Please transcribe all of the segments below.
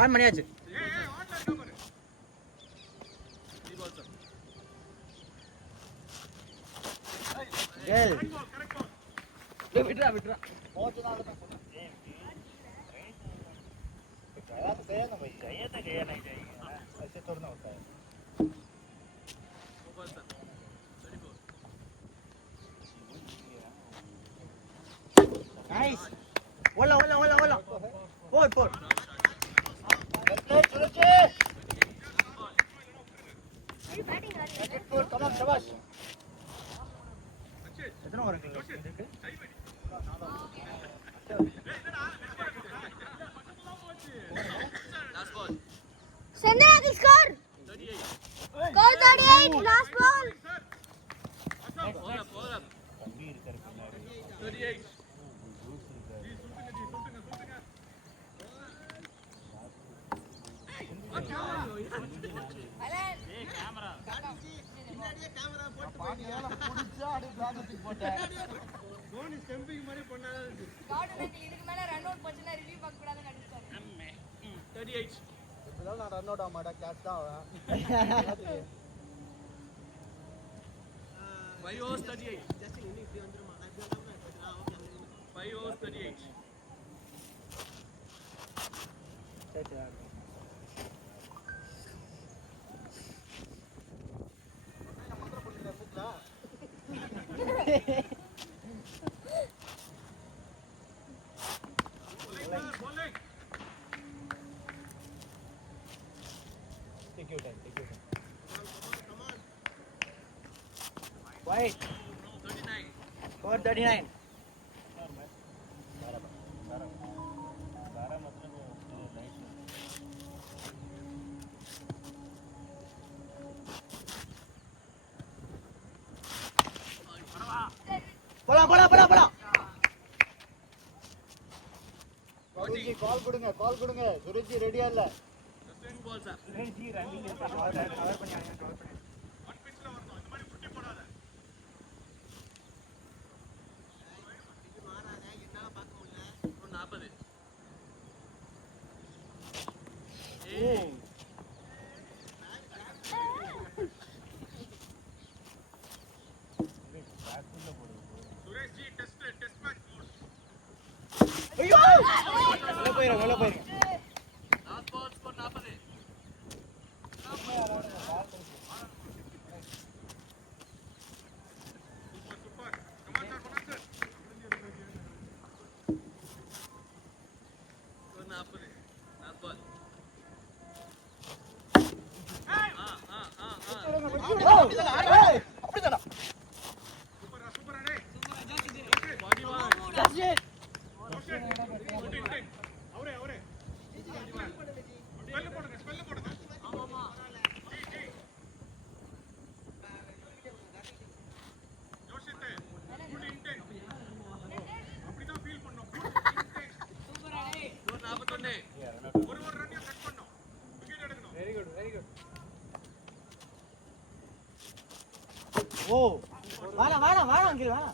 On பண்ணியாச்சு. கேள் விட்றா விட்றா गया ना भाई, गया था गया नहीं जाएगा ऐसे थोड़ा ना होता है. Nice. Hola. Four. Come on, Shabash. कितना ओवर खेला देखो. Sendra score. 38. Score 38. Last ball. 38. Run out ஆக மாட்டா கேட்ச் தான் ஆகும். 5 overs 38. 5 overs 38. Take your time. Wait. 39. Score 39. போலாம். குருஜி கால் கொடுங்க. குருஜி ரெடியா இல்ல? Swing ball sir. Guruji running இருக்கு. கவர் பண்ணி. வெளில போயிரு. Last ball score 40. ஓ வாடா அங்கிள் வாடா.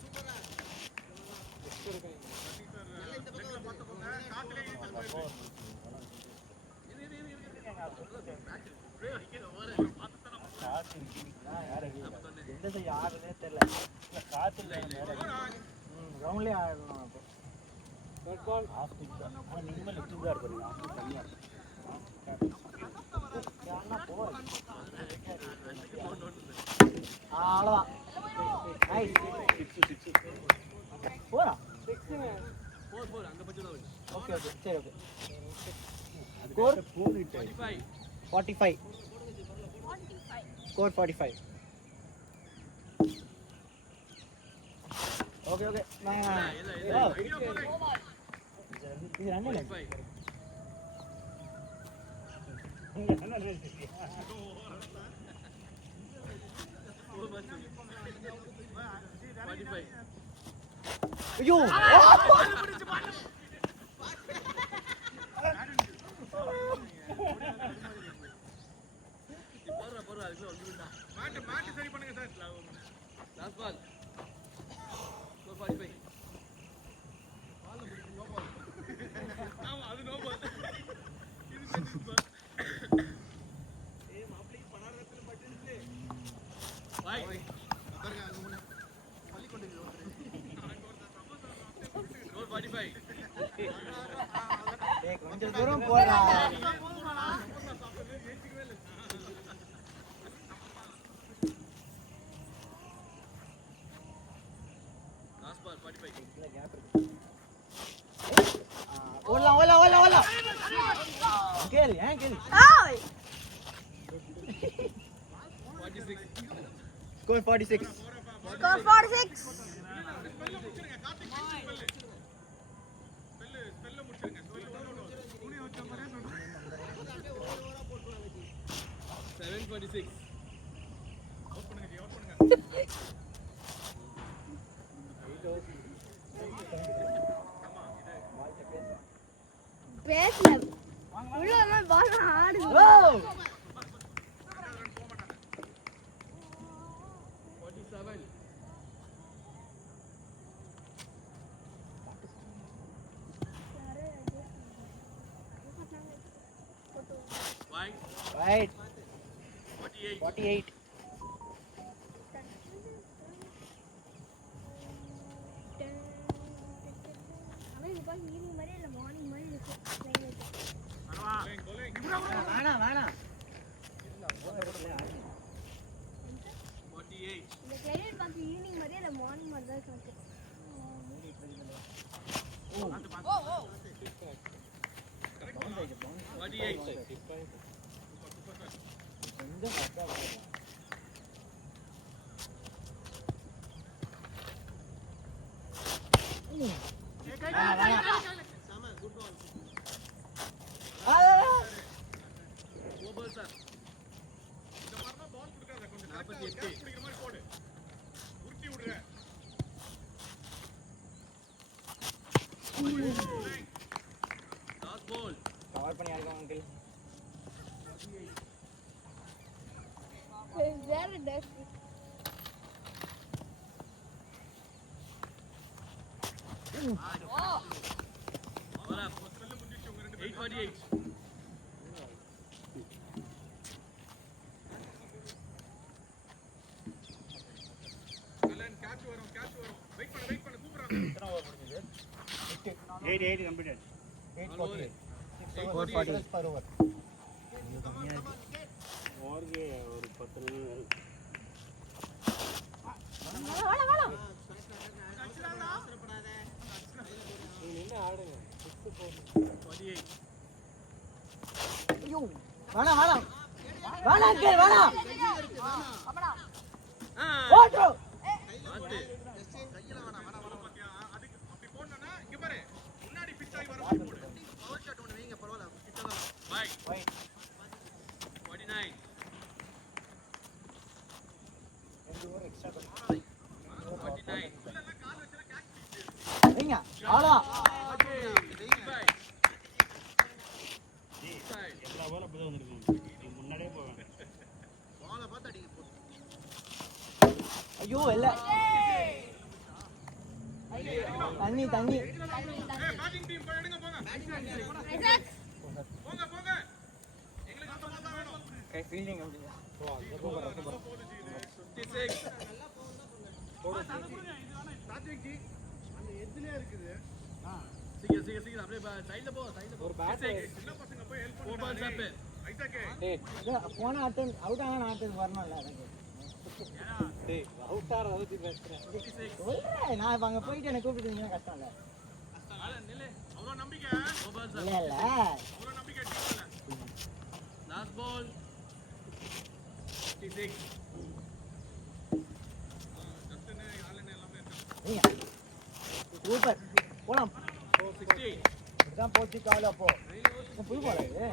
எந்த யாருன்னே தெரியல. காத்துல கிரவுண்ட்லயே ஆடணும். அப்போ ஆஃப் பிச் தான். நீங்க லெஃப்ட் தான் இருக்கீங்க. ஆஃப் தனியா அவ்வளோதான். நைஸ். 4 அங்க பச்சை ஓகே சரி ஓகே. ஸ்கோர் 45. ஸ்கோர் 45. ஓகே இது ரன் இல்ல. ஐயோ மாட்டு சரி பண்ணுங்க சார். Last ball 45. 45. டேய் கொஞ்சம் தூரம் போடா. Last ball 45. இல்ல கேப் இருக்கு. ஓடலாம். கேள் ஏன் கேள். ஓய் 46. ஸ்கோர் 46. ஸ்கோர் 46 746. பேசல உள்ள பால் ஆடுது ஓ 47. Wide. ரைட் 48. 48. அவன் இந்த பால் ஈவினிங் மாதிரி இல்ல மார்னிங் மாதிரி இருக்கு வேணாம் 48. இந்த கிளைமேட் பார்த்து ஈவினிங் மாதிரி இல்ல மார்னிங் மாதிரி தான் இருக்கு ஓ 48. கொஞ்சம் கரெக்டா வா. Four balls, sir. 48. Last ball. Cover பண்ணி ஆடுங்க அங்கிள். வேற டஸ்ட் Ball up. 848. எத்தனை ஓவர் முடிஞ்சது? 8 கம்ப்ளீட்டட். 848. 440 per over. இது கம்மியா இருக்கு. ஓவருக்கு ஒரு 10 நிமிஷம். வாடா நீ நின்னு ஆடுங்க. 48. ஐயோ வேணாம் அங்கிள் வேணாம். அப்படா ஓட்ரு. மாத்து. Wide. Wide. 49. ரெண்டு ஓவர் எக்ஸ்ட்ரா பண்ணு. 49. நீங்க ஆடா. 55. எல்லா ஓவர் அப்படிதான் வந்திருக்கும். நீ முன்னாடியே போவேன். ஐயோ இல்ல. தண்ணி. கை ஃபீல்டிங் அப்படிங்க. சூப்பர். 56. சீக்கிரம் அப்படியே சைடுல போ. ஒரு பேட். 4 balls up. டேய் போன அட்டன் அவுட் ஆனா ஆட்டத்துக்கு வரணும்ல எனக்கு. டேய் அவுட் ஆற அவுட் பேசுறேன். 56. சொல்றேன் நான் இப்ப அங்க போயிட்டு என்ன கூப்பிட்டீங்கன்னா கஷ்டம் இல்ல. நில்லு. அவ்வளோ நம்பிக்கை. 4 balls up. இல்ல. Last ball. 56. நீங்க சூப்பர். போலாம். 60. இதான் போச்சு கால் அப்போ. புது பால் இது.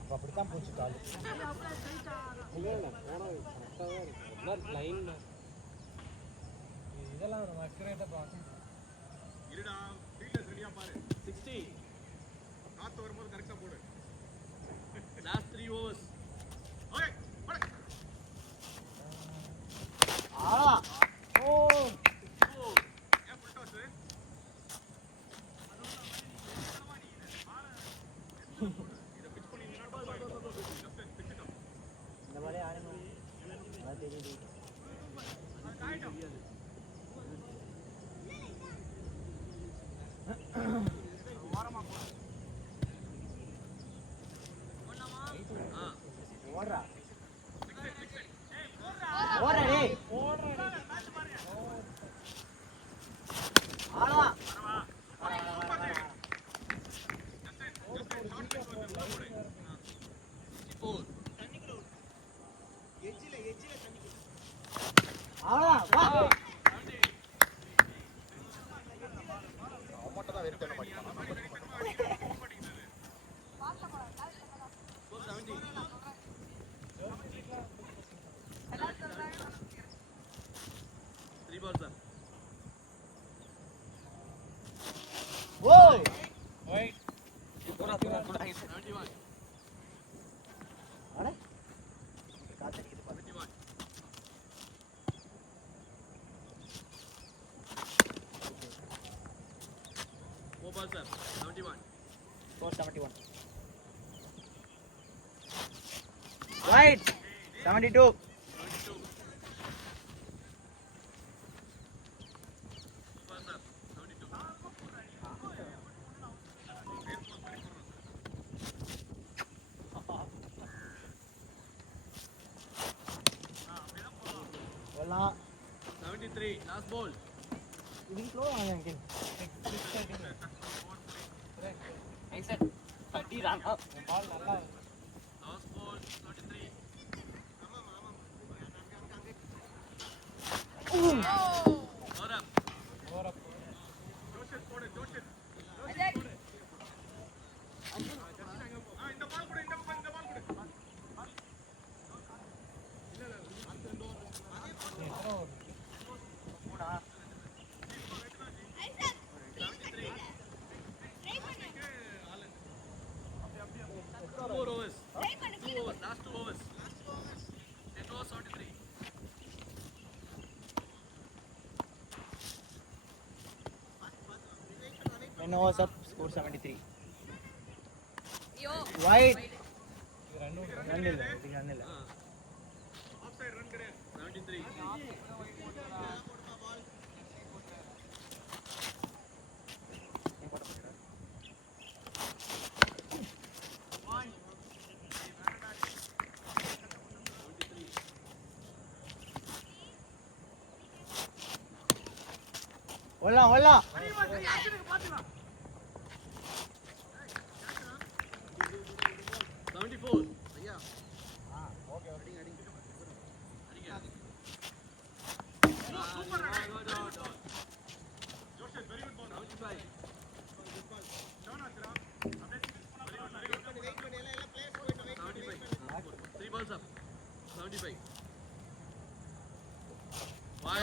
அப்ப அப்படித்தான் போச்சு கால். இல்ல போனா கரெக்டா தான் இருக்கு. எல்லா லைன்ல இதெல்லாம் ஒரு அக்யூரேட்டா பாஸ். 60. Last 3 overs. ஆடா. ஓ ஓடுறா டேய் ஆளா ஆளா வா மட்டும் தான் வெறும் பண்ண மாட்டேன். ஓய் அட காத்தடிக்குது பாரு 471 right 72 bola 73 last ball ini slow mungkin Aisan tadi run up ball nalla last ball 33 over up Joseph போடு Joseph இந்த பால் கொடு இந்த பால் கொடு last 2 overs 10 overs 73 10 overs up score 73 wide run illa offside run करे 73 hola 74 ஐயா okay அடிங்க அடிங்க super ஜோஷன் very good ball 75 good ball ஜோனாத்ரா அப்படியே very good வெயிட் பண்ணி எல்லாம் பிளேயர்ஸ் போய்ட்டு வெயிட் பண்ணி 3 balls up 75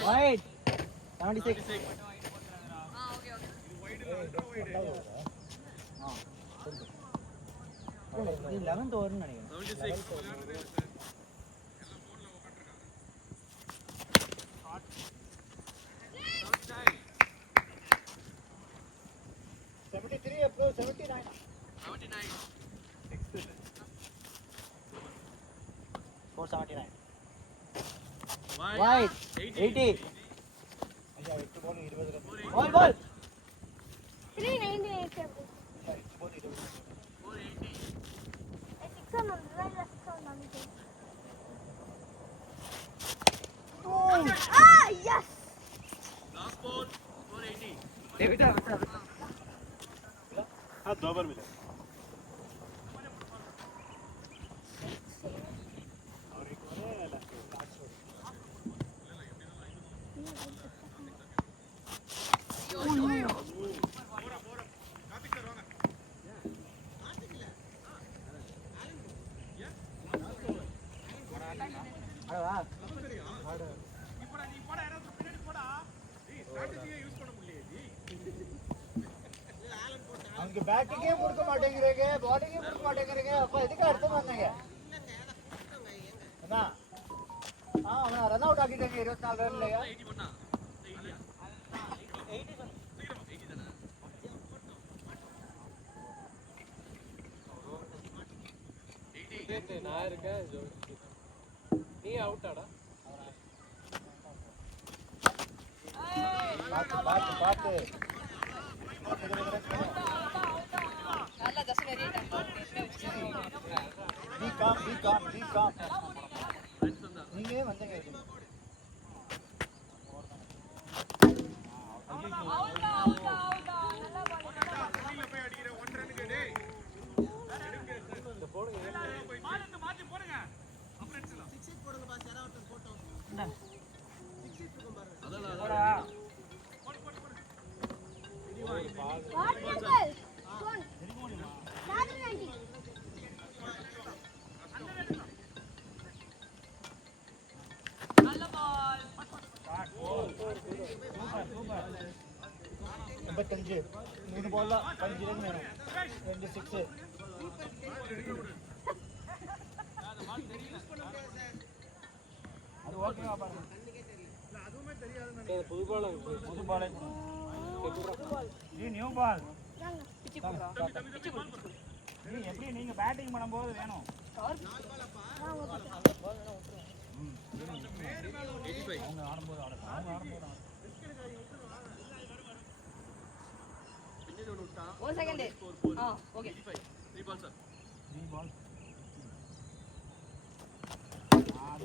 wide 76 இது 11th over நினைக்கிறேன் 73 up to 79 479 wide 80 ஐயா 8 ball 20 run ball 398 8 ball 20 6 on the right 6 on the yes last ball 480 बेटा हां 2 बार मिला और एक और है लास्ट அடவா இப்போடா நீ போடா யாராவது பின்னாடி போடா நீ ஸ்ட்ராட்டஜியை யூஸ் பண்ண முடியல ஜி அவங்க பேட்டிங்கே கொடுக்க மாட்டேங்கறீங்க பாலிங்கே கொடுக்க மாட்டேங்கறீங்க அப்ப எதுக்கு அர்த்தம் வந்தீங்க அண்ணா அவன ரன் அவுட் ஆக்கிட்டாங்க 24 ரன்லயா 80 பண்ணா 80 தானா நான் இருக்கேன் நீ அவுட்டாடா பாத்து நல்லா தசை நிறைய be calm நீங்க வந்தீங்க எண்பத்தஞ்சு 3 பால்ல 5 ரன் வேணும் 26 அது ஓகேவா பாருங்க புது பால் இது நியூ பால் நீ எப்படி நீங்க பேட்டிங் பண்ணும்போது வேணும் அவங்க ஆடும்போது One second. Okay. 3 balls, sir. 3 ball.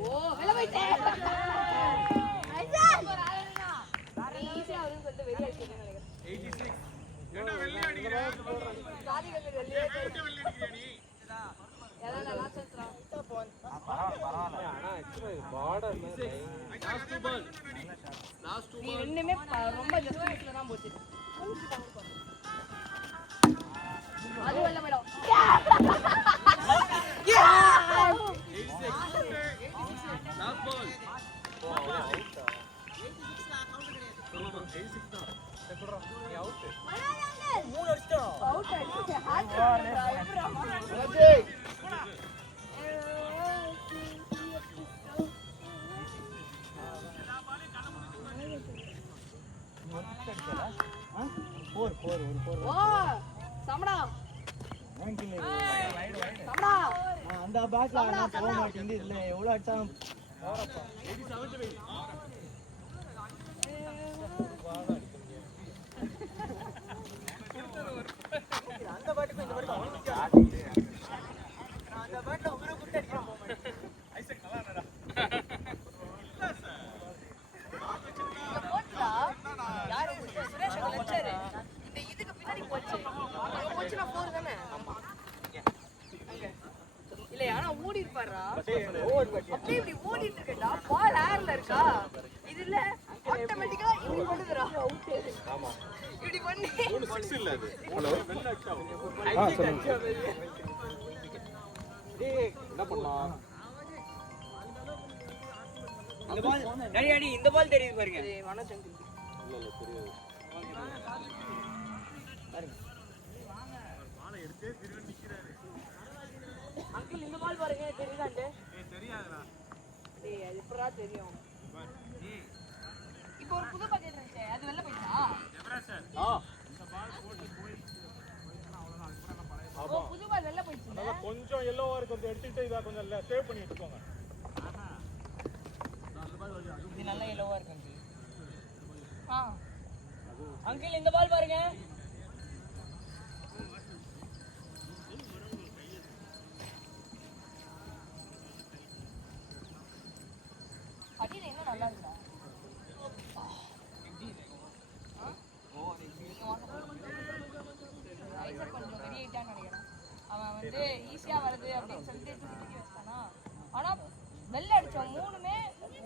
Oh, hello, mate. Easy ஆகுதுன்னு சொல்லிட்டு வெளிய அடிச்சிட்டேன்னு நினைக்கிறேன். 86. என்ன வெள்ளி அடிக்குற? சாதி கல்லு வெள்ளி அடிக்குற நீ. எதனா லாஸ்ட் சென்ஸ்ரா. பரவாயில்லை. ஆனா एक्चुअली பார்டர் லாஸ்ட் 2 பால். லாஸ்ட் 2 பால். ரெண்டுமே ரொம்ப ஜஸ்ட் மிஸ்ல தான் போச்சு. அது வெல்ல மேடம். Last ball. அந்த பேட்ல போக மாட்டேங்குது இல்ல எவ்வளவு அடிச்சாலும் அந்த பாட்டுக்கு இந்த வரைக்கும் அந்த பாட்ல ஊரை குட்டி அடிக்க போக மாட்டேன் ஐசக் நல்லா இருக்கடா போட்டா யாரு சுரேஷ் லெக்சர் இந்த இதுக்கு பின்னாடி போச்சு அங்க போச்சுனா 4 தானே இல்ல யாரோ ஓடி இருப்பாரா அப்படியே இப்படி ஓடிட்டு இருக்கடா பால் ஏர்ல இருக்கா இது இல்ல ஆட்டோமேட்டிக்கா இப்படி பண்ணுதுடா அவுட் ஆமா இப்படி பண்ணி 6 இல்ல அது ஹலோ வெல்ல அடிச்சா டேய் என்ன பண்ணலாம் இந்த பால் டேடி அடி இந்த பால் தெரியுது பாருங்க இது மனோஜ் அங்கிள் இல்ல தெரியாது பாருங்க பாலை எடுத்தே திரும்பி நிக்கிறாரு அங்கிள் இந்த பால் பாருங்க தெரியுதாண்டே தெரியாதுடா டேய் அது எப்பறா தெரியும் இப்போ ஒரு புது பாக்கெட் இருந்துச்சு அது வெல்ல போயிடுச்சா எவரா சார் இந்த பால் போட்டு போயிடுச்சுனா அவ்வளவுதான் அதுக்கு அப்புறம் பழைய ஓ புது பால் வெல்ல போயிடுச்சு அதனால கொஞ்சம் எல்லோவா இருக்கு கொஞ்சம் எடுத்துட்டு இத கொஞ்சம் சேவ் பண்ணி எடுத்துக்கோங்க இது நல்ல எல்லோவா இருக்கு அங்கிள் இந்த பால் பாருங்க அடியில என்ன நல்லா இருக்கா ஐசக் கொஞ்சம் வெறியிட்டான்னு நினைக்கிறேன் அவன் வந்து ஈஸியா வருது அப்படின்னு சொல்லிட்டு தூக்கி வச்சானா ஆனா வெள்ள அடிச்சோம் மூணுமே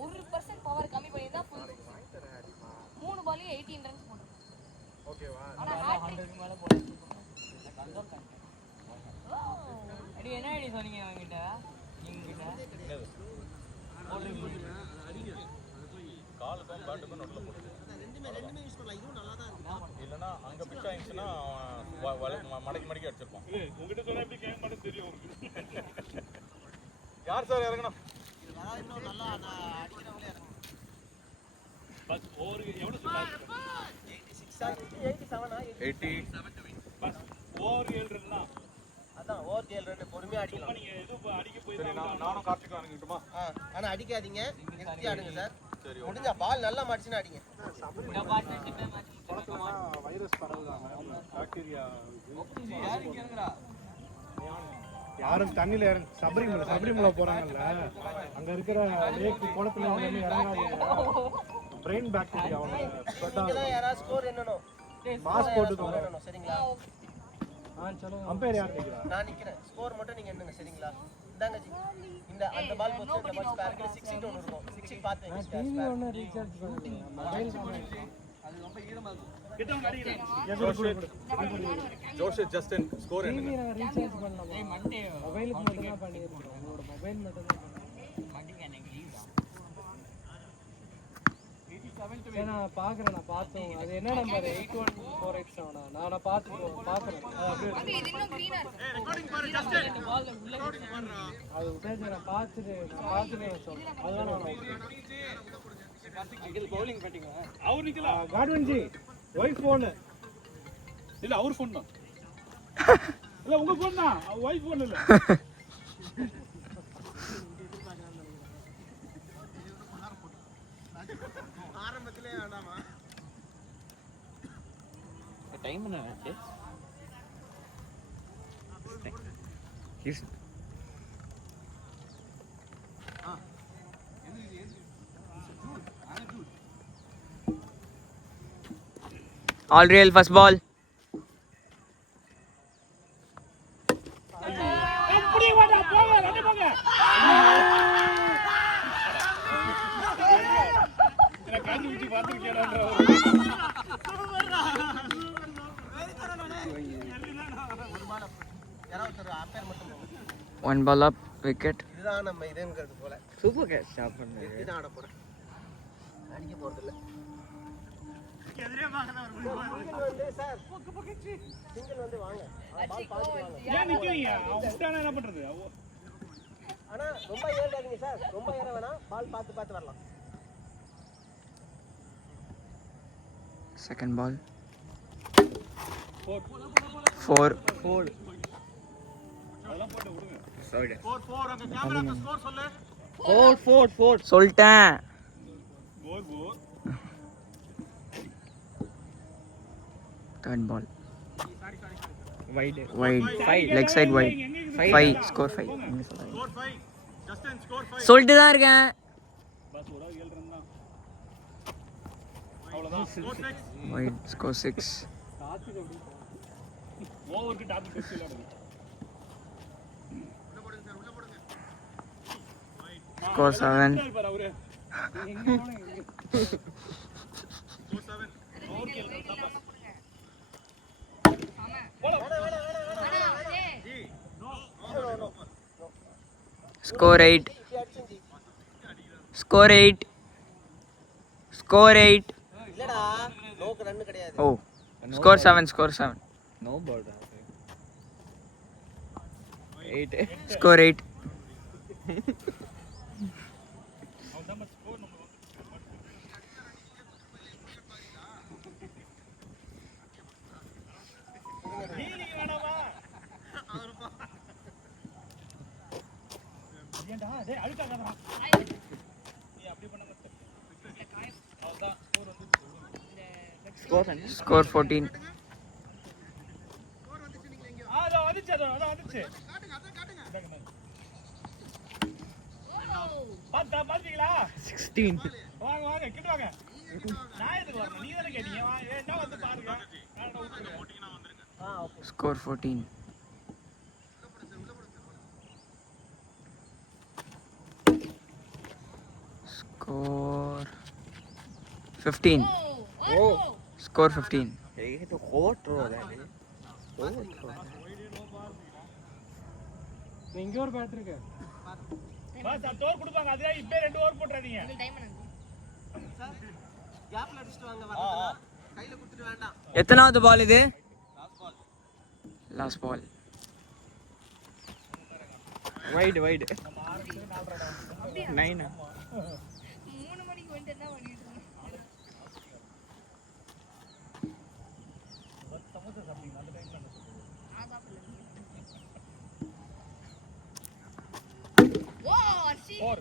1% பவர் கம்மி பண்ணி தான் ஃபுல் 3 பாலையும் 18 ரன்ஸ் போட்டு ஓகேவா ஆனா ஹேட்ரிக் 100 மேல போறேன் கன்சர்வ் பண்ணேன் அடி என்ன அடி சொன்னீங்க அவங்கிட்ட இங்கிட்ட என்னது காலுக்கும் பேட்டுக்கும் நடுவுல போடுது ரெண்டுமே யூஸ் பண்ணலாம் இதுவும் நல்லா தான் இருக்கு இல்லனா அங்க பிச் ஆயிடுச்சுனா மடக்கி மடக்கி அடிச்சிருப்பான் உங்ககிட்ட சொன்னா எப்படி கேம் பண்ண தெரியும் யார் சார் இறங்கணும் யாராவது இன்னும் நல்லா அடிக்கிறவங்களே இறங்கணும் பஸ் ஓவருக்கு எவ்வளவு சொன்னாரு 87 பஸ் ஓவர் 7 ரன் தான் அதான் ஓவர் 7 ரன் பொறுமையா அடிக்கலாம் நீங்க எது அடிக்க போய் நானும் கார்த்திக் இறங்கிட்டுமா ஆனா அடிக்காதீங்க நிறுத்தி ஆடுங்க சார் சரி முடிஞ்சா பால் நல்லா மாட்டிச்சுனா அடிங்க வைரஸ் பரவுதாங்க பாக்டீரியா யார் இங்க இறங்குறா யாரும் தண்ணியில சபரிமலை போறாங்கல்ல, அங்க இருக்கிற லேக் குளத்துல வந்து இறங்காதீங்க. பிரெயின் பாக்டீரியா யாராவது ஸ்கோர் என்னணும் மாஸ்க் போட்டுக்கோங்க. சரிங்களா? அம்பையர் யார் நிக்கிறா? நான் நிக்கிறேன். ஸ்கோர் மட்டும் நீங்க என்னங்க சரிங்களா? இந்தாங்க ஜி. இந்த அந்த பால் போட்டு இந்த பால் ஸ்பேருக்கு 6 ஒன்னு இருக்கும். 6 பாத்து வைங்க ஸ்பேர். டிவி ஒன்னு ரீசார்ஜ் பண்ணுங்க. மொபைல் அது ரொம்ப ஈரமா இருக்கும். கிட்டவங்க அடிங்க. ஜோஷ் ஜஸ்டின் ஸ்கோர் என்ன? டிவி நான் ரீசார்ஜ் பண்ணலாம். மண்டே மொபைலுக்கு மட்டும் தான் பண்ணிருக்கோம். உங்களோட மொபைல் மட்டும் தான் மண்டிக்கு எனக்கு லீவ் தான். 87 நான் பாக்குறேன். நான் பார்த்தோம். அது என்ன நம்பர் 8148 நான் பாக்குறேன். அது இது இன்னும் green-ஆ இருக்கு. ரெக்கார்டிங் பாரு ஜஸ்டின். பால் உள்ள போடுறா. அது உடனே நான் பார்த்துட்டு சொல்றேன். அதுதான் நான் கார்த்திக் பவுலிங் பேட்டிங் அவர் நிக்கல. காட்வன்ஜி வைஃப் போன் இல்ல, அவர் போன் தான். இல்ல உங்க போன் தான், வைஃப் போன் இல்ல. ஆரம்பத்திலே வேண்டாமா? டைம் என்ன ஆச்சு? All real first ball. எப்படி வாடா போங்க, ரெண்டு போங்க. இத காஞ்சி ஊத்தி பாத்துக்கிட்டேடா. One ball up, wicket. இதுதான் நம்ம இதுங்கிறது போல. Super catch stop பண்ணு. இதுதான் ஆட போறேன். அடிக்க போறது இல்ல. எதிரே வாங்கடா ஒரு சிங்கிள் வந்து சார் சிங்கிள் வந்து வாங்க. பால் பாத்து வாங்க. ஏன் நிக்கிறீங்க? அவன் விட்டானா என்ன பண்றது? ஆனா ரொம்ப ஏறாதீங்க சார். ரொம்ப ஏற வேணாம். பால் பாத்து வரலாம். Second ball. 4 4. அதெல்லாம் போட்டு விடுங்க. Sorry. 4 அங்க கேமராக்கு ஸ்கோர் சொல்லு. 4 சொல்லிட்டேன். கோல். Third ball. Wide. 5 leg side wide. 5 score 5. Score 5. Justin score 5. சொல்லிட்டு தான் இருக்கேன். பஸ் ஒரு 7 ரன் தான். அவ்வளவுதான். ஸ்கோர் 6. Wide score 6. ஓவருக்கு டாபிக் வெச்சு விளையாடுங்க. Score 7. பாரு அவரே. எங்க போனீங்க? ஸ்கோர் 7. ஓவர் கேல் தான். Score 8. Score 8. Score 8. இல்லடா நோக்கு ரன் கிடையாது. Oh. Score 7. Score 7. No ball. 8. Score 8. அவன் ஸ்கோர் நம்ம நீலிக்கு வேணாமா? ஏன்டா டேய் அழுக்காதடா. நீ அப்படி பண்ண மாட்டே. அவ்வளவுதான் ஸ்கோர் வந்து Score 14. அதான் வந்துச்சு. பாத்தீங்களா? 16. வாங்க கிட்ட வாங்க. நான் எதுக்கு வரணும்? நீ தானே கேட்டீங்க. என்ன வந்து பாருங்க. Score 14. Score 15. Oh. Score 15. ये तो hot roll है. இங்க ஒரு பேட் இருக்கு. பஸ் அந்த ஓவர் கொடுப்பாங்க. அதுல இப்பவே 2 ஓவர் போட்றாதீங்க. டைம் என்ன? கேப்ல அடிச்சிட்டு வாங்க வரதுனா கையில குடுத்துட்டு வேண்டாம். எத்தனாவது பால் இது? Last ball. Wide. 9. 3 மணிக்கு வந்து என்ன பண்ணிட்டு இருக்கீங்க? நான் சாப்பிடல. ஓ அர்ஷி 4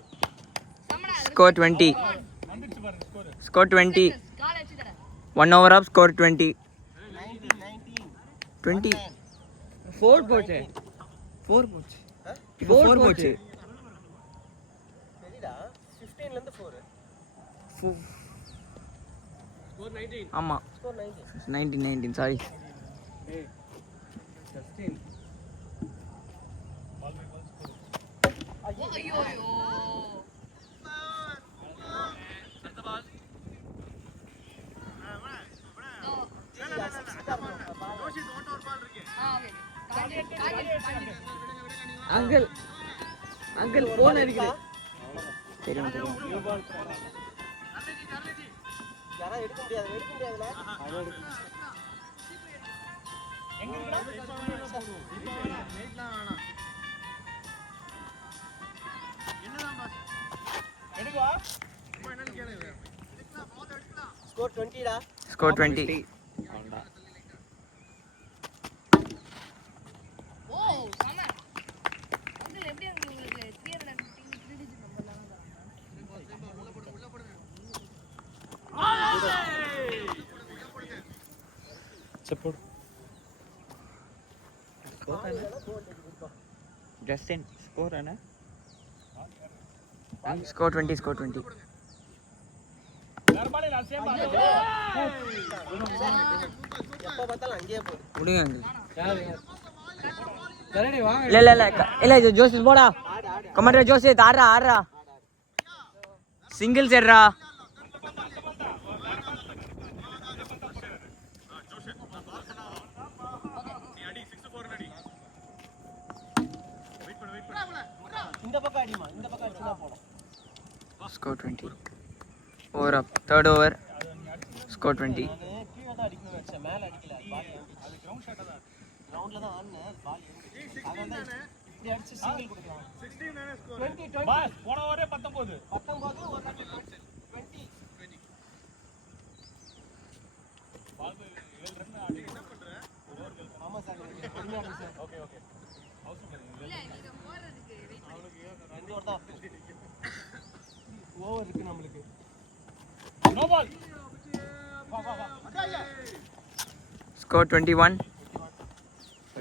சமடா. Score 20. வந்துச்சு பாருங்க ஸ்கோர். Score 20. கால் அடிச்சு தர. 1 over up. Score 20. 19 20. 4 போச்சு. 4 போச்சு. இப்போ 4 போச்சு. சரிடா 15 ல இருந்து 4 ஸ்கோர் 19. ஆமா ஸ்கோர் 19 19 சாரி. ஏய் ஜஸ்டின் ஐயோ ஐயோ அங்கிள் அங்கிள் போன் அடிக்குது. தெரியும் தெரியும். யாரா எடுக்க முடியாதுல எங்க இருக்குடா எடுவா ஸ்கோர் 20 டா ஸ்கோர் 20. ஓ சம அங்கிள் எப்படி உங்களுக்கு 315 3 டிஜிட் நம்பர்லாம் செப்போடு ஜஸ்டின் ஸ்கோர் என்ன? Score 20 score 20. நார்மலா நான் சேம் எப்ப பார்த்தாலும் அங்கேயே போகுது விடுங்க அங்கிள். யாரு சரி வாங்க இல்ல இல்ல இல்ல இல்ல இது ஜோசித் போடா. கமாண்டர் ஜோசித் ஆடுறா ஆடுறா. Single Setra. இந்த பக்கம் அடிமா இந்த பக்கம் அடிச்சா போலாம் ஸ்கோர் 20. ஓவர் அப் தேர்ட் ஓவர். ஸ்கோர் 20. நான் கீழ தான் அடிக்கணும்னு நினைச்சேன் மேல அடிக்கல பால் அது கிரவுண்ட் ஷாட் தான் கிரவுண்ட்ல தான் ஆடுனேன் பால் அதான் இப்படி அடிச்சு சிங்கிள் கொடுக்கலாம் 16 தானே ஸ்கோர் 20 பாஸ் போன ஓவரே 19 19 ஒரு 20 பால் 7 ரன் ஆடி என்ன பண்ற ஆமா சார் பொறுமையா ஆடுங்க சார் ஓகே ஓகே அவசரம் இல்ல நீங்க போறதுக்கு வெயிட் ரெண்டு ஓவர் தான் ஓவர் இருக்கு நமக்கு நோ பால் வா வா வா ஸ்கோர் 21.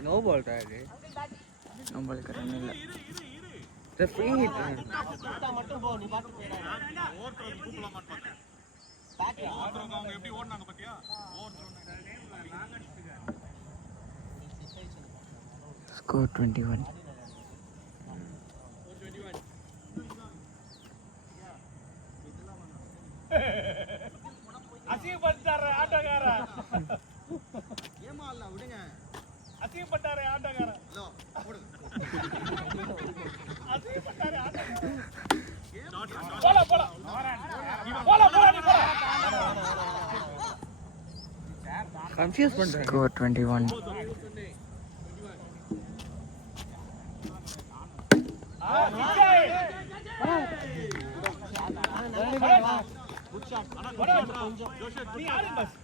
நோ பால் ராடு. நம்மளுக்கு ரன் இல்ல. The free hit. கொடுத்தா மட்டும் போ நீ பாட்டு போடா ஓவர் த்ரோ கூப்பிடலாமான்னு பார்த்தேன். பேக் ஓவர் த்ரோக்கு அவங்க எப்படி ஓடுனாங்க பாத்தியா? Over throw score 21. அசிங்கப்பட்டாரு ஆட்டக்கார ஏமா இல்ல விடுங்க அசிங்கப்பட்டாரு ஆட்டக்கார அசிங்கப்பட்டாரு ஆட்டக்கார போல போல போல போல நீ போல கன்ஃபியூஸ் பண்றேன். ஸ்கோர் 21. நீ யாரு பஸ்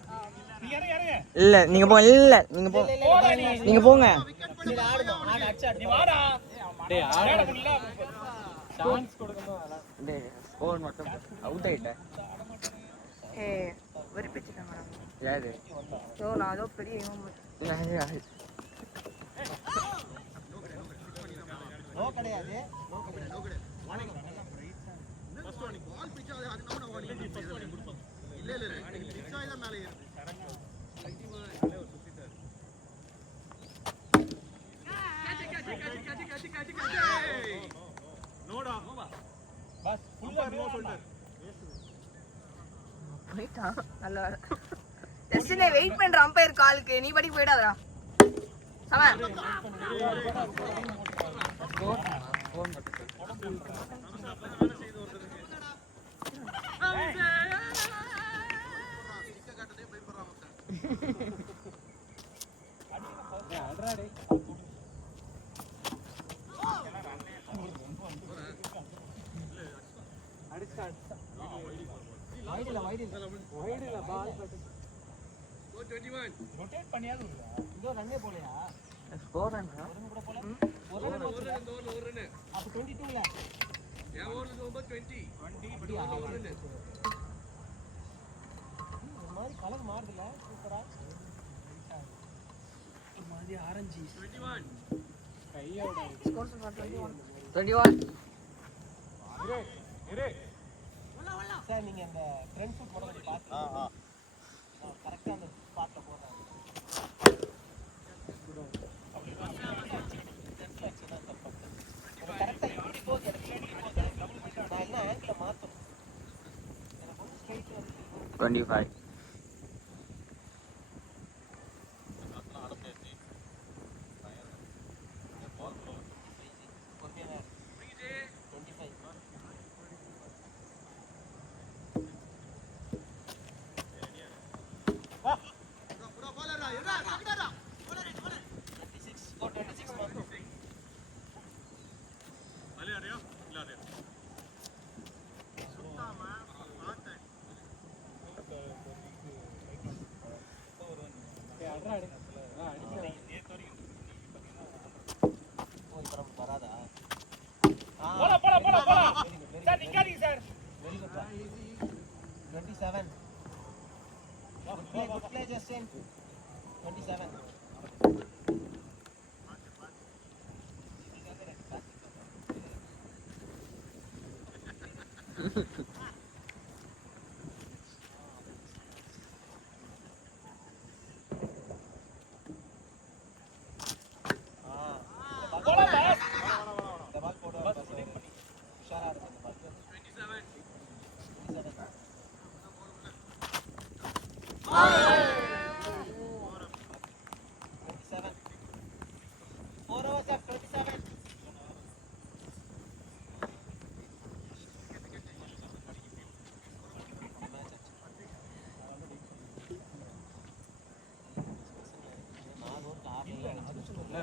நீ யாரு யாரு இல்ல நீங்க போங்க. இல்ல நீங்க போங்க. நீங்க போங்க. சரி ஆடுமா ஆடு அடிச்சு நீ வாடா டேய் ஆட முடியல சான்ஸ் கொடுக்கணும் டேய் ஸ்கோர் மட்டும் அவுட் ஆயிட்ட. ஏய் ஒரு பிச்சை மேடம் யாரு? சோ நான் அதோ பெரிய இவன் நோ கிடையாது நோ கிடையாது பஸ் ஃபுல்லா நோ சொல்லிட்டாரு போயிட்டான் நல்ல வேலை டெஸ்டினே வெயிட் பண்ற அம்பையர் காலுக்கு நீ படி போயிடாதடா சம வைடுல பால் பட்டு ரொட்டேட் பண்ணியாது இதோ ரன்னே போலையா ஸ்கோர் என்ன? ஒரு கூட போல ஒரு ரன் அப்ப 22 ல ஏன் ஓவர்ல 20 ஒரு மாதிரி கலர் மாறுதுல சூப்பரா ஒரு மாதிரி ஆரஞ்சு 21 Scores are 21. 21. சார் நீங்க அந்த ஃப்ரண்ட் ஃபுட் மட்டும் பாத்து கரெக்டா அந்த ஸ்பாட்ல போறாங்க கரெக்டா இப்படி போகுது நான் என்ன ஆங்கிள் மாத்தணும் எனக்கு வந்து ஸ்ட்ரைட் வந்து 25. வராதா sir நிக்காதீங்க sir 27 good play Justin 27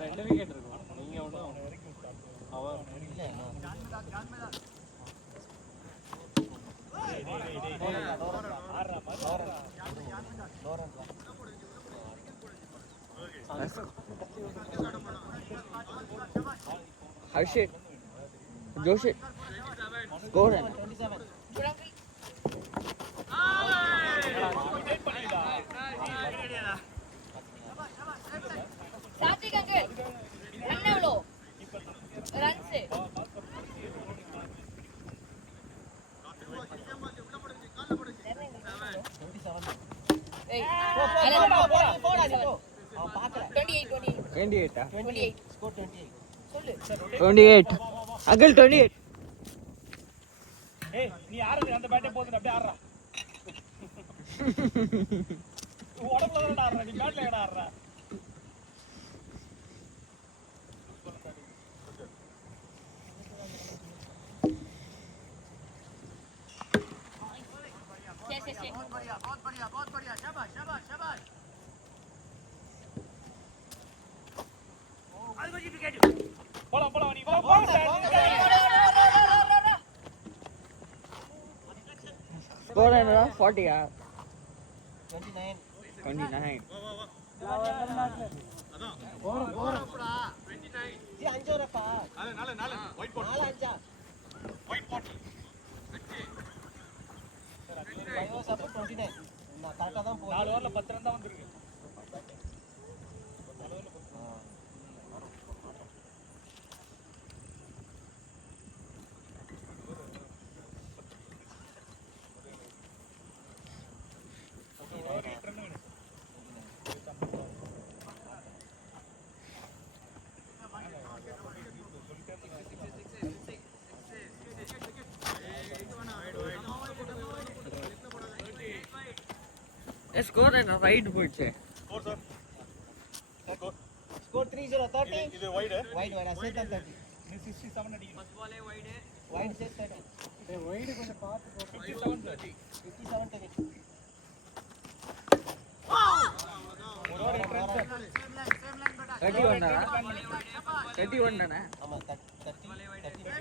ரெண்டு விக்கெட் இருக்கும் நீங்க ஒன்றும் அவர் Harshit. Joshit. Score and 27 Sathik uncle. Run எவ்வளோ? Runs. போடா நீ போ அவன் பார்க்கல 28. 28. ஸ்கோர் 28 சொல்லு. 28. Uncle 28. ஏய் நீ ஆடுறது அந்த பேட்டே போதும் அப்படியே ஆடுறா உடம்புல தான் ஆடுறா நீ பேட்ல ஏடா ஆடுறா போலாம் நீ வா Score and 40. 29 29. ஜி 5 வரப்பா நாலு white 4 5 white bottle 5 was up 29 நான் கரெக்ட்டா தான் போறேன் 4 ஓவர்ல 10 ரன் தான் வந்திருக்கு Score and right போச்சு. ஸ்கோர் சார் ஸ்கோர் 30 30 இது வைட் வைட் வர செட் 30 நீ 67 அடிக்கணும் ஃபர்ஸ்ட் பாலே வைட் செட் 30 வைட் கொஞ்சம் பார்த்து போ 57 30 57 31 தானா? 31 தானே? ஆமா 30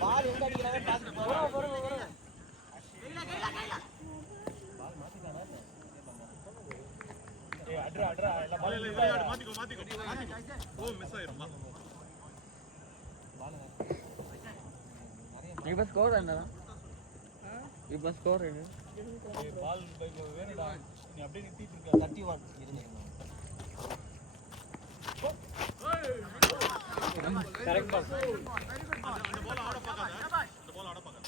பால் எங்க அடிக்கிறாங்க பாத்து ஏய் அட்ரா எல்லா பால் மாத்திக்கோ ஓ மிஸ் ஆயிரும் பால் இப்போ ஸ்கோர் என்னடா இப்போ ஸ்கோர் என்ன பால் வேணுடா நீ அப்படியே நிறுத்திட்டு இருக்க 31 இருங்க கரெக்ட் பால் அந்த பால் ஆட பார்க்காத அந்த பால் ஆட பார்க்காத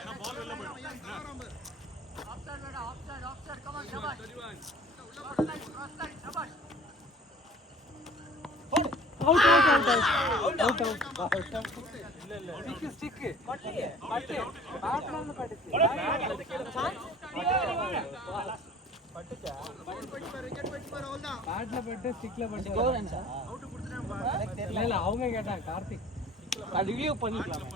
ஏன்னா பால் வெளில போயிடும் அவங்க கேட்டாங்க கார்த்திக் ரிவ்யூ பண்ணிக்கலாம்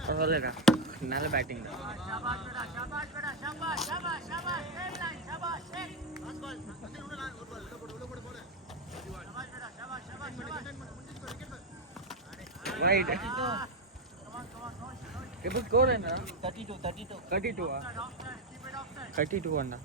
பரவாயில்லடா நல்ல பேட்டிங் தான் ரைட் இப்போ ஸ்கோர் என்ன 32 அண்ணா